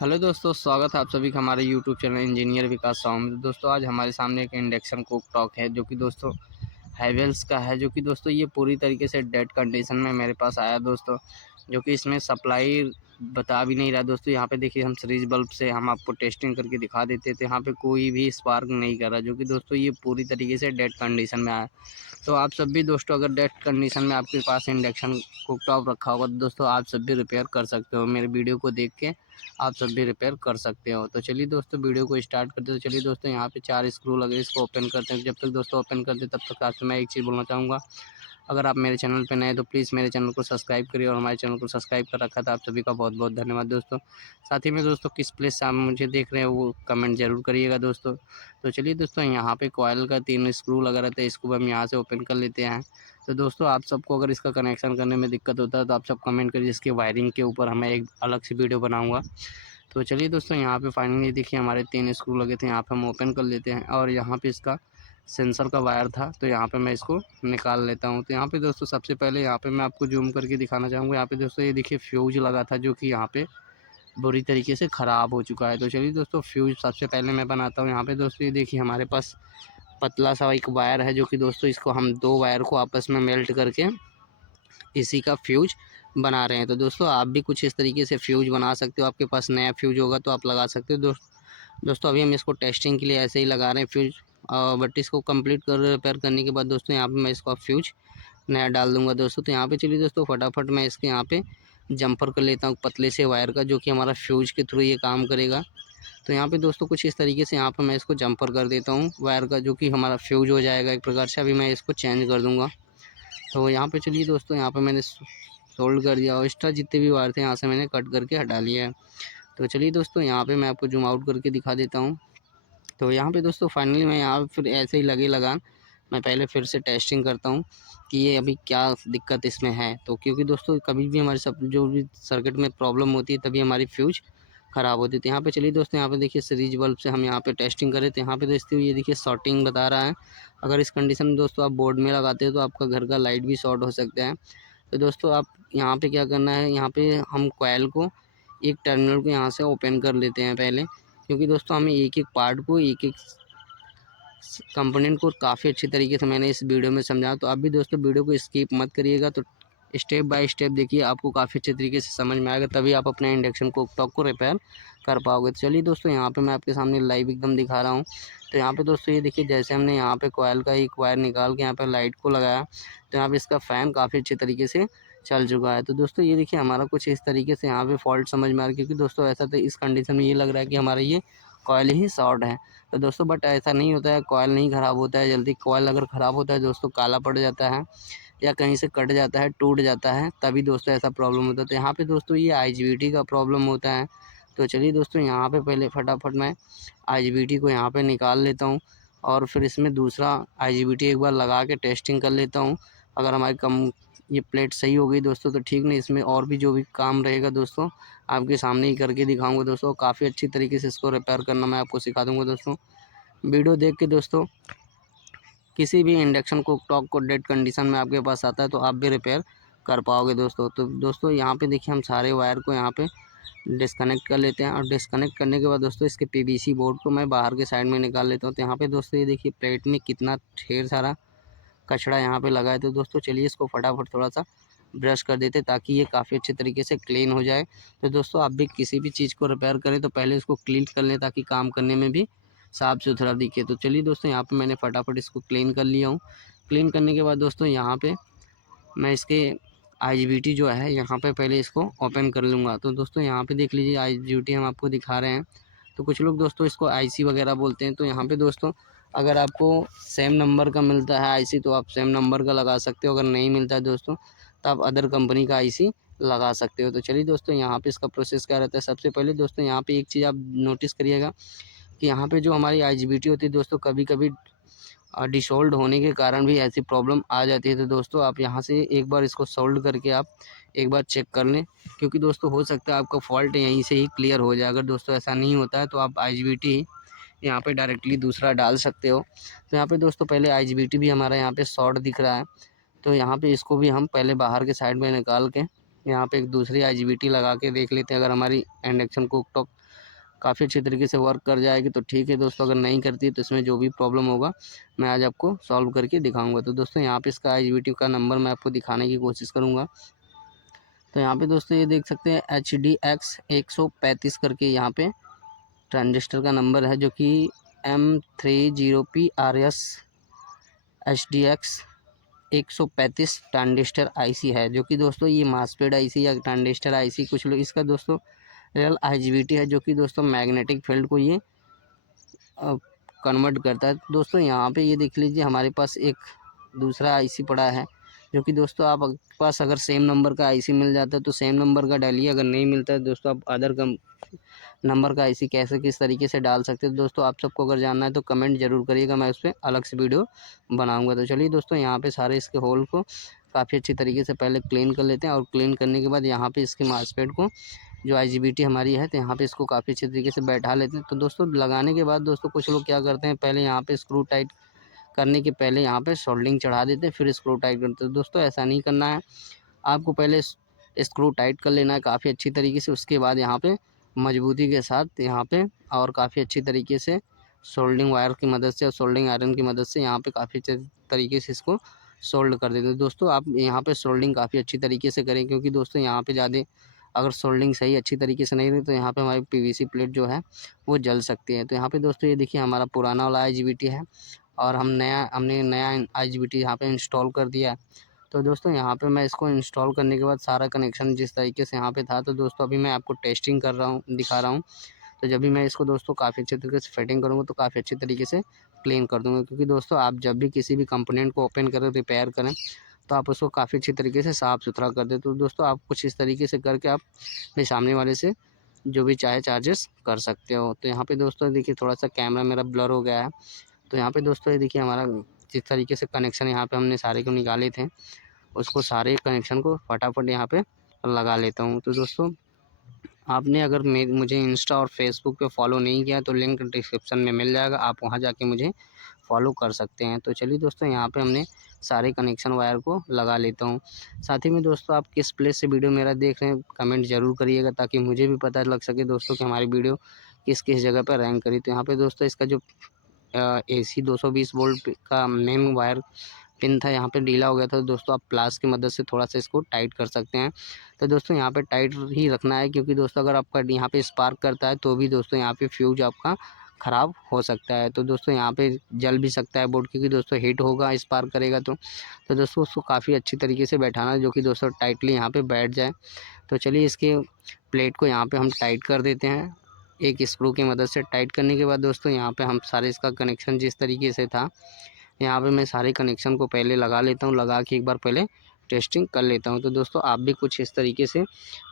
Hello दोस्तों, स्वागत है आप सभी का हमारे यूट्यूब चैनल इंजीनियर विकास राव में। दोस्तों आज हमारे सामने एक इंडक्शन कुक टॉक है जो कि दोस्तों हैवेल्स का है, जो कि दोस्तों ये पूरी तरीके से डेड कंडीशन में मेरे पास आया दोस्तों। जो कि इसमें सप्लाई बता भी नहीं रहा दोस्तों। यहाँ पे देखिए, हम सीरीज बल्ब से हम आपको टेस्टिंग करके दिखा देते थे, यहाँ पे कोई भी स्पार्क नहीं कर रहा, जो कि दोस्तों ये पूरी तरीके से डेड कंडीशन में आया। तो आप सब भी दोस्तों, अगर डेड कंडीशन में आपके पास इंडक्शन कुकटॉप रखा होगा तो दोस्तों आप सब भी रिपेयर कर सकते हो। मेरे वीडियो को देख के आप सब भी रिपेयर कर सकते हो। तो चलिए दोस्तों, वीडियो को स्टार्ट करते हैं। तो चलिए दोस्तों, यहाँ पे 4 स्क्रू लगे, इसको ओपन करते हैं। जब तक दोस्तों ओपन करते तब तक आपसे मैं एक चीज़ बोलना चाहूँगा, अगर आप मेरे चैनल पे नए हैं तो प्लीज़ मेरे चैनल को सब्सक्राइब करिए, और हमारे चैनल को सब्सक्राइब कर रखा था आप सभी का बहुत बहुत धन्यवाद दोस्तों। साथ ही में दोस्तों, किस प्लेस से आप मुझे देख रहे हैं वो कमेंट ज़रूर करिएगा दोस्तों। तो चलिए दोस्तों, यहाँ पे कॉइल का 3 स्क्रू लगा रहता है, इसको हम यहाँ से ओपन कर लेते हैं। तो दोस्तों, आप सबको अगर इसका कनेक्शन करने में दिक्कत होता है तो आप सब कमेंट करिए, इसकी वायरिंग के ऊपर मैं एक अलग से वीडियो बनाऊँगा। तो चलिए दोस्तों, यहाँ पे फाइनली देखिए हमारे 3 स्क्रू लगे थे, यहाँ पे हम ओपन कर लेते हैं। और यहाँ पे इसका सेंसर का वायर था, तो यहाँ पे मैं इसको निकाल लेता हूँ। तो यहाँ पे दोस्तों, सबसे पहले यहाँ पे मैं आपको जूम करके दिखाना चाहूँगा। यहाँ पे दोस्तों ये देखिए फ्यूज़ लगा था, जो कि यहाँ पे बुरी तरीके से ख़राब हो चुका है। तो चलिए दोस्तों, फ्यूज़ सबसे पहले मैं बनाता हूँ। यहाँ पे दोस्तों ये देखिए हमारे पास पतला सा एक वायर है, जो कि दोस्तों इसको हम 2 वायर को आपस में मेल्ट करके इसी का फ्यूज़ बना रहे हैं। तो दोस्तों, आप भी कुछ इस तरीके से फ्यूज़ बना सकते हो। आपके पास नया फ्यूज़ होगा तो आप लगा सकते हो। दोस्तों अभी हम इसको टेस्टिंग के लिए ऐसे ही लगा रहे हैं फ्यूज़, बट इसको कंप्लीट कर रिपेयर करने के बाद दोस्तों यहाँ पे मैं इसको फ्यूज़ नया डाल दूँगा दोस्तों। तो यहाँ पे चलिए दोस्तों, फटाफट मैं इसके यहाँ पे जंपर कर लेता हूँ पतले से वायर का, जो कि हमारा फ्यूज़ के थ्रू ये काम करेगा। तो यहाँ पे दोस्तों कुछ इस तरीके से यहाँ पे मैं इसको जंपर कर देता हूँ वायर का, जो कि हमारा फ्यूज़ हो जाएगा एक प्रकार से। अभी मैं इसको चेंज कर दूँगा। तो यहाँ पे चलिए दोस्तों, यहाँ पे मैंने सोल्ड कर दिया, और एक्स्ट्रा जितने भी वायर थे यहाँ से मैंने कट करके हटा लिया है। तो चलिए दोस्तों, यहाँ पे मैं आपको जूम आउट करके दिखा देता हूँ। तो यहाँ पे दोस्तों फाइनली मैं यहाँ फिर ऐसे ही लगे लगान मैं पहले फिर से टेस्टिंग करता हूँ कि ये अभी क्या दिक्कत इसमें है। तो क्योंकि दोस्तों कभी भी हमारे सब जो भी सर्किट में प्रॉब्लम होती है तभी हमारी फ्यूज ख़राब होती है। तो यहाँ पे चलिए दोस्तों, यहाँ पे देखिए सीरीज बल्ब से हम यहाँ पे टेस्टिंग करें तो यहाँ पे दोस्तों ये देखिए शॉर्टिंग बता रहा है। अगर इस कंडीशन में दोस्तों आप बोर्ड में लगाते हो तो आपका घर का लाइट भी शॉर्ट हो सकता है। तो दोस्तों आप यहाँ पे क्या करना है, यहाँ पे हम कॉइल को एक टर्मिनल को यहाँ से ओपन कर लेते हैं पहले, क्योंकि दोस्तों हमें एक एक पार्ट को एक एक कंपोनेंट को काफ़ी अच्छी तरीके से मैंने इस वीडियो में समझा। तो आप भी दोस्तों वीडियो को स्किप मत करिएगा, तो स्टेप बाय स्टेप देखिए, आपको काफ़ी अच्छे तरीके से समझ में आएगा, तभी आप अपने इंडक्शन कुकटॉप को रिपेयर कर पाओगे। तो चलिए दोस्तों, यहाँ पे मैं आपके सामने लाइव एकदम दिखा रहा हूँ। तो यहाँ पे दोस्तों ये देखिए, जैसे हमने यहाँ पे कॉइल का एक वायर निकाल के यहाँ पे लाइट को लगाया, तो यहाँ पे इसका फ़ैन काफ़ी अच्छे तरीके से चल चुका है। तो दोस्तों ये देखिए हमारा कुछ इस तरीके से यहाँ पे फॉल्ट समझ में आ रहा है, क्योंकि दोस्तों ऐसा तो इस कंडीशन में ये लग रहा है कि हमारा ये कॉइल ही शॉर्ट है। तो दोस्तों बट ऐसा नहीं होता है, कॉइल नहीं ख़राब होता है जल्दी। कॉइल अगर ख़राब होता है दोस्तों, काला पड़ जाता है या कहीं से कट जाता है, टूट जाता है, तभी दोस्तों ऐसा प्रॉब्लम होता है। तो यहाँ पे दोस्तों ये आईजीबीटी का प्रॉब्लम होता है। तो चलिए दोस्तों, यहाँ पे पहले फटाफट मैं आईजीबीटी को यहाँ पे निकाल लेता हूँ, और फिर इसमें दूसरा आईजीबीटी एक बार लगा के टेस्टिंग कर लेता हूँ। अगर हमारी कम ये प्लेट सही हो गई दोस्तों तो ठीक, नहीं इसमें और भी जो भी काम रहेगा दोस्तों आपके सामने ही करके दिखाऊंगा दोस्तों। काफ़ी अच्छी तरीके से इसको रिपेयर करना मैं आपको सिखा दूंगा दोस्तों। वीडियो देख के दोस्तों, किसी भी इंडक्शन कुकटॉप को डेड कंडीशन में आपके पास आता है तो आप भी रिपेयर कर पाओगे दोस्तों। तो दोस्तों यहाँ पे देखिए, हम सारे वायर को यहाँ पे डिस्कनेक्ट कर लेते हैं, और डिस्कनेक्ट करने के बाद दोस्तों इसके पीवीसी बोर्ड को मैं बाहर के साइड में निकाल लेता हूँ। तो यहाँ पे दोस्तों ये देखिए प्लेट में कितना ढेर सारा कचरा यहाँ पे लगा है। तो दोस्तों चलिए इसको फटाफट थोड़ा सा ब्रश कर देते ताकि ये काफ़ी अच्छे तरीके से क्लीन हो जाए। तो दोस्तों आप भी किसी भी चीज़ को रिपेयर करें तो पहले इसको क्लीन कर लें, ताकि काम करने में भी साफ़ सुथरा दिखे। तो चलिए दोस्तों, यहाँ पे मैंने फटाफट इसको क्लीन कर लिया हूँ। क्लीन करने के बाद दोस्तों यहाँ पे मैं इसके आईजीबीटी जो है यहाँ पे पहले इसको ओपन कर लूँगा। तो दोस्तों यहाँ पे देख लीजिए, आईजीबीटी हम आपको दिखा रहे हैं। तो कुछ लोग दोस्तों इसको आईसी वगैरह बोलते हैं। तो यहाँ पे दोस्तों अगर आपको सेम नंबर का मिलता है आईसी तो आप सेम नंबर का लगा सकते हो, अगर नहीं मिलता है दोस्तों तो आप अदर कंपनी का आईसी लगा सकते हो। तो चलिए दोस्तों, यहाँ पे इसका प्रोसेस क्या रहता है। सबसे पहले दोस्तों यहाँ पे एक चीज़ आप नोटिस करिएगा कि यहाँ पे जो हमारी आईजीबीटी होती है दोस्तों, कभी कभी डिसॉल्व होने के कारण भी ऐसी प्रॉब्लम आ जाती है। तो दोस्तों आप यहाँ से एक बार इसको सोल्व करके आप एक बार चेक कर लें, क्योंकि दोस्तों हो सकता है आपका फॉल्ट यहीं से ही क्लियर हो जाए। अगर दोस्तों ऐसा नहीं होता है तो आप आईजीबीटी यहाँ पे डायरेक्टली दूसरा डाल सकते हो। तो यहाँ पे दोस्तों पहले आईजीबीटी भी हमारा यहाँ पे शॉर्ट दिख रहा है, तो यहाँ पे इसको भी हम पहले बाहर के साइड में निकाल के यहाँ पे एक दूसरी आईजीबीटी लगा के देख लेते हैं। अगर हमारी इंडक्शन कुकटॉप काफ़ी अच्छी तरीके से वर्क कर जाएगी तो ठीक है दोस्तों। अगर नहीं करती है तो इसमें जो भी प्रॉब्लम होगा मैं आज आपको सॉल्व करके दिखाऊंगा। तो दोस्तों यहाँ पे इसका IGBT का नंबर मैं आपको दिखाने की कोशिश करूँगा। तो यहाँ पे दोस्तों ये देख सकते हैं HDX 135 करके यहाँ पे ट्रांजिस्टर का नंबर है, जो कि M30PRS HDX 135 ट्रांजिस्टर IC है, जो कि दोस्तों ये मासफेट IC या ट्रांजिस्टर IC कुछ लोग इसका दोस्तों रियल IGBT है, जो कि दोस्तों मैग्नेटिक फील्ड को ये कन्वर्ट करता है। दोस्तों यहाँ पे ये देख लीजिए हमारे पास एक दूसरा IC पड़ा है, जो कि दोस्तों आप पास अगर सेम नंबर का IC मिल जाता है तो सेम नंबर का डालिए, अगर नहीं मिलता है दोस्तों आप अदर नंबर का IC कैसे किस तरीके से डाल सकते हैं दोस्तों आप सबको अगर जानना है तो कमेंट जरूर करिएगा, मैं उस पर अलग से वीडियो बनाऊंगा। तो चलिए दोस्तों यहाँ पे सारे इसके होल को काफ़ी अच्छी तरीके से पहले क्लीन कर लेते हैं, और क्लीन करने के बाद यहाँ पे इसके मासफेट को जो IGBT हमारी है तो यहाँ पे इसको काफ़ी अच्छी तरीके से बैठा लेते हैं। तो दोस्तों लगाने के बाद दोस्तों कुछ लोग क्या करते हैं, पहले यहाँ पे स्क्रू टाइट करने के पहले यहाँ पे सोल्डिंग चढ़ा देते हैं फिर स्क्रू टाइट करते हैं। दोस्तों ऐसा नहीं करना है, आपको पहले स्क्रू टाइट कर लेना है काफ़ी अच्छी तरीके से, उसके बाद यहाँ पे मजबूती के साथ यहाँ पे और काफ़ी अच्छी तरीके से सोल्डिंग वायर की मदद से और सोल्डिंग आयरन की मदद से यहाँ पे काफ़ी अच्छे तरीके से इसको सोल्ड कर देते हैं। दोस्तों आप यहाँ पे सोल्डिंग काफ़ी अच्छी तरीके से करें, क्योंकि दोस्तों यहाँ पे ज़्यादा अगर सोल्डिंग सही अच्छी तरीके से नहीं रही तो यहाँ पे हमारी PVC प्लेट जो है वो जल सकती है। तो यहाँ पे दोस्तों ये देखिए हमारा पुराना वाला IGBT है और हमने नया IGBT यहाँ पे इंस्टॉल कर दिया है। तो दोस्तों यहाँ पे मैं इसको इंस्टॉल करने के बाद सारा कनेक्शन जिस तरीके से यहाँ पे था, तो दोस्तों अभी मैं आपको टेस्टिंग कर रहा हूँ, दिखा रहा हूँ। तो जब भी मैं इसको दोस्तों काफ़ी अच्छे तरीके से फिटिंग करूँगा तो काफ़ी अच्छे तरीके से क्लीन कर दूँगा, क्योंकि दोस्तों आप जब भी किसी भी कंपोनेंट को ओपन करें रिपेयर करें तो आप उसको काफ़ी अच्छी तरीके से साफ़ सुथरा कर दें। तो दोस्तों आप कुछ इस तरीके से करके आप अपने सामने वाले से जो भी चाहे चार्जेस कर सकते हो। तो यहाँ पे दोस्तों देखिए थोड़ा सा कैमरा मेरा ब्लर हो गया है। तो यहाँ पे दोस्तों ये देखिए हमारा जिस तरीके से कनेक्शन यहाँ पे हमने सारे को निकाले थे, उसको सारे कनेक्शन को फटाफट यहाँ पे लगा लेता हूँ। तो दोस्तों आपने अगर मुझे इंस्टा और फेसबुक पे फॉलो नहीं किया तो लिंक डिस्क्रिप्शन में मिल जाएगा, आप वहाँ जाके मुझे फॉलो कर सकते हैं। तो चलिए दोस्तों यहाँ पे हमने सारे कनेक्शन वायर को लगा लेता हूँ। साथ ही में दोस्तों आप किस प्लेस से वीडियो मेरा देख रहे हैं कमेंट ज़रूर करिएगा, ताकि मुझे भी पता लग सके दोस्तों कि हमारी वीडियो किस किस जगह पर रैंक करी। तो यहाँ पे दोस्तों इसका जो AC 220 वोल्ट का मेन वायर पिन था यहाँ पे ढीला हो गया था, तो दोस्तों आप प्लास की मदद से थोड़ा सा इसको टाइट कर सकते हैं। तो दोस्तों यहाँ पे टाइट ही रखना है, क्योंकि दोस्तों अगर आपका यहाँ पे स्पार्क करता है तो भी दोस्तों यहाँ पे फ्यूज आपका ख़राब हो सकता है। तो दोस्तों यहाँ पे जल भी सकता है बोर्ड, क्योंकि दोस्तों हीट होगा स्पार्क करेगा तो दोस्तों उसको काफ़ी अच्छी तरीके से बैठाना है, जो कि दोस्तों टाइटली यहाँ पे बैठ जाए। तो चलिए इसके प्लेट को यहाँ पे हम टाइट कर देते हैं एक स्क्रू की मदद से। टाइट करने के बाद दोस्तों यहाँ पे हम सारे इसका कनेक्शन जिस तरीके से था यहाँ पे मैं सारे कनेक्शन को पहले लगा लेता हूँ, लगा के एक बार पहले टेस्टिंग कर लेता हूँ। तो दोस्तों आप भी कुछ इस तरीके से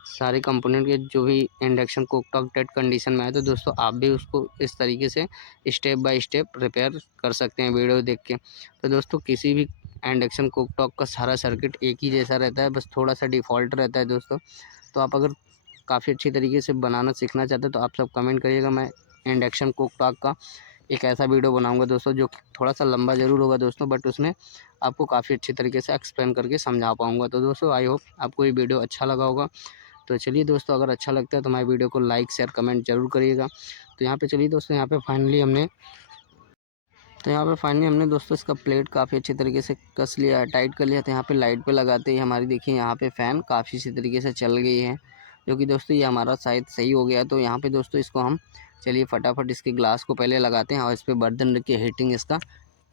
सारे कंपोनेंट के जो भी इंडक्शन कुकटॉप डेड कंडीशन में है तो दोस्तों आप भी उसको इस तरीके से स्टेप बाय स्टेप रिपेयर कर सकते हैं वीडियो देख के। तो दोस्तों किसी भी इंडक्शन कुकटॉप का सारा सर्किट एक ही जैसा रहता है, बस थोड़ा सा डिफ़ॉल्ट रहता है दोस्तों। तो आप अगर काफ़ी अच्छी तरीके से बनाना सीखना चाहते हैं तो आप सब कमेंट करिएगा, मैं इंडक्शन कुकटॉप का एक ऐसा वीडियो बनाऊंगा दोस्तों जो थोड़ा सा लंबा ज़रूर होगा दोस्तों, बट उसमें आपको काफ़ी अच्छी तरीके से एक्सप्लेन करके समझा पाऊंगा। तो दोस्तों आई होप आपको ये वीडियो अच्छा लगा होगा। तो चलिए दोस्तों अगर अच्छा लगता है तो हमारी वीडियो को लाइक शेयर कमेंट जरूर करिएगा। तो यहाँ पे चलिए दोस्तों यहाँ पे फाइनली हमने दोस्तों इसका प्लेट काफ़ी अच्छी तरीके से कस लिया है, टाइट कर लिया। तो यहाँ पे लाइट पे लगाते ही हमारी देखिए यहाँ पे फ़ैन काफ़ी अच्छी तरीके से चल गई है, जो कि दोस्तों ये हमारा शायद सही हो गया। तो यहाँ पे दोस्तों इसको हम चलिए फटाफट इसके ग्लास को पहले लगाते हैं और इस पर बर्तन रख के हीटिंग इसका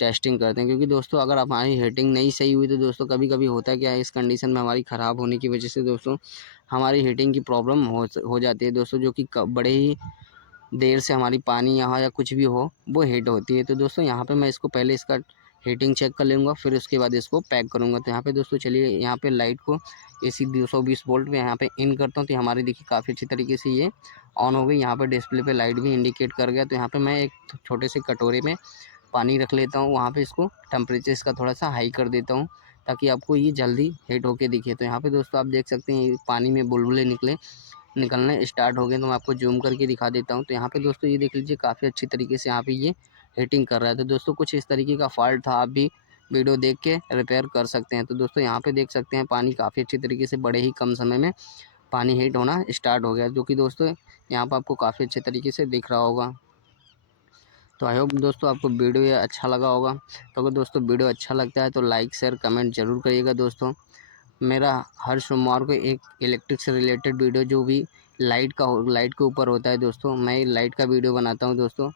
टेस्टिंग करते हैं, क्योंकि दोस्तों अगर हमारी हीटिंग नहीं सही हुई तो दोस्तों कभी कभी होता है क्या है, इस कंडीशन में हमारी ख़राब होने की वजह से दोस्तों हमारी हीटिंग की प्रॉब्लम हो जाती है दोस्तों, जो कि बड़े ही देर से हमारी पानी यहाँ या कुछ भी हो वो हीट होती है। तो दोस्तों यहाँ पे मैं इसको पहले इसका हीटिंग चेक कर लूँगा, फिर उसके बाद इसको पैक करूँगा। तो यहाँ पे दोस्तों चलिए यहाँ पे लाइट को AC 220 वोल्ट में यहाँ पे इन करता हूँ। तो हमारी देखिए काफ़ी अच्छी तरीके से ये ऑन हो गई, यहाँ पर डिस्प्ले पे लाइट भी इंडिकेट कर गया। तो यहाँ पर मैं एक छोटे से कटोरे में पानी रख लेता हूँ, वहाँ पर इसको टेम्परेचर इसका थोड़ा सा हाई कर देता हूँ ताकि आपको ये जल्दी हीट होके दिखे। तो यहाँ पे दोस्तों आप देख सकते हैं पानी में बुलबुले निकलने स्टार्ट हो गए। तो मैं आपको जूम करके दिखा देता हूँ। तो यहाँ पे दोस्तों ये देख लीजिए काफ़ी अच्छी तरीके से यहाँ पे ये हीटिंग कर रहा है। तो दोस्तों कुछ इस तरीके का फॉल्ट था, आप भी वीडियो देख के रिपेयर कर सकते हैं। तो दोस्तों यहाँ पे देख सकते हैं पानी काफ़ी अच्छी तरीके से बड़े ही कम समय में पानी हीट होना स्टार्ट हो गया, जो कि दोस्तों यहाँ पर आपको काफ़ी अच्छे तरीके से दिख रहा होगा। तो आई होप दोस्तों आपको वीडियो ये अच्छा लगा होगा। तो अगर दोस्तों वीडियो अच्छा लगता है तो लाइक शेयर कमेंट ज़रूर करिएगा दोस्तों। मेरा हर सोमवार को एक इलेक्ट्रिक से रिलेटेड वीडियो जो भी लाइट के ऊपर होता है दोस्तों, मैं लाइट का वीडियो बनाता हूँ दोस्तों।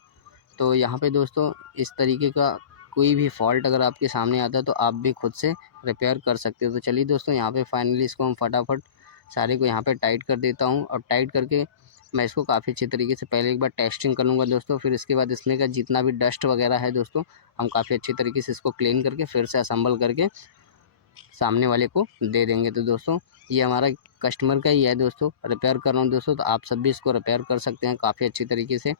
तो यहाँ पे दोस्तों इस तरीके का कोई भी फॉल्ट अगर आपके सामने आता है तो आप भी खुद से रिपेयर कर सकते हो। तो चलिए दोस्तों यहाँ पे फाइनली इसको हम फटाफट सारे को यहाँ पे टाइट कर देता हूँ, और टाइट करके मैं इसको काफ़ी अच्छी तरीके से पहले एक बार टेस्टिंग कर लूँगा दोस्तों। फिर इसके बाद इसमें का जितना भी डस्ट वगैरह है दोस्तों, हम काफ़ी अच्छी तरीके से इसको क्लीन करके फिर से असम्बल करके सामने वाले को दे देंगे। तो दोस्तों ये हमारा कस्टमर का ही है दोस्तों, रिपेयर कर रहा हूँ दोस्तों। तो आप सब भी इसको रिपेयर कर सकते हैं काफ़ी अच्छी तरीके से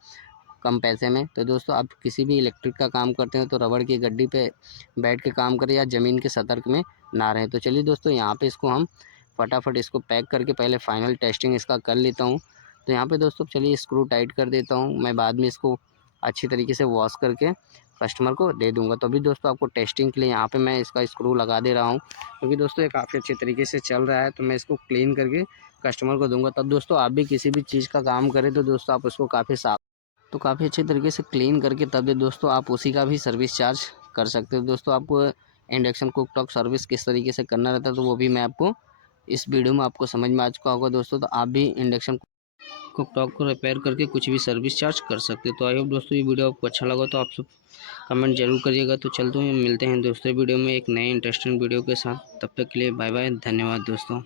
कम पैसे में। तो दोस्तों आप किसी भी इलेक्ट्रिक का काम करते हैं तो रबड़ की गड्डी पे बैठ के काम करें या ज़मीन के सतर्क में ना रहें। तो चलिए दोस्तों यहाँ पे इसको हम फटाफट इसको पैक करके पहले फ़ाइनल टेस्टिंग इसका कर लेता हूँ। तो यहाँ पे दोस्तों चलिए स्क्रू टाइट कर देता हूँ, मैं बाद में इसको अच्छी तरीके से वॉश करके कस्टमर को दे दूँगा। तो अभी दोस्तों आपको टेस्टिंग के लिए यहाँ पे मैं इसका स्क्रू लगा दे रहा हूँ, क्योंकि दोस्तों ये काफ़ी अच्छे तरीके से चल रहा है। तो मैं इसको क्लीन करके कस्टमर को दूँगा। तब दोस्तों आप भी किसी भी चीज़ का काम करें तो दोस्तों आप उसको काफ़ी अच्छे तरीके से क्लीन करके तब दोस्तों आप उसी का भी सर्विस चार्ज कर सकते हो। दोस्तों आपको इंडक्शन कुकटॉप सर्विस किस तरीके से करना रहता है तो वो भी मैं आपको इस वीडियो में आपको समझ में आ चुका होगा दोस्तों। तो आप भी इंडक्शन कुकटॉप को रिपेयर करके कुछ भी सर्विस चार्ज कर सकते हो। तो आई होप दोस्तों ये वीडियो आपको अच्छा लगा तो आप सब कमेंट जरूर करिएगा। तो चलते हैं, मिलते हैं दूसरे वीडियो में एक नए इंटरेस्टिंग वीडियो के साथ। तब तक के लिए बाय बाय, धन्यवाद दोस्तों।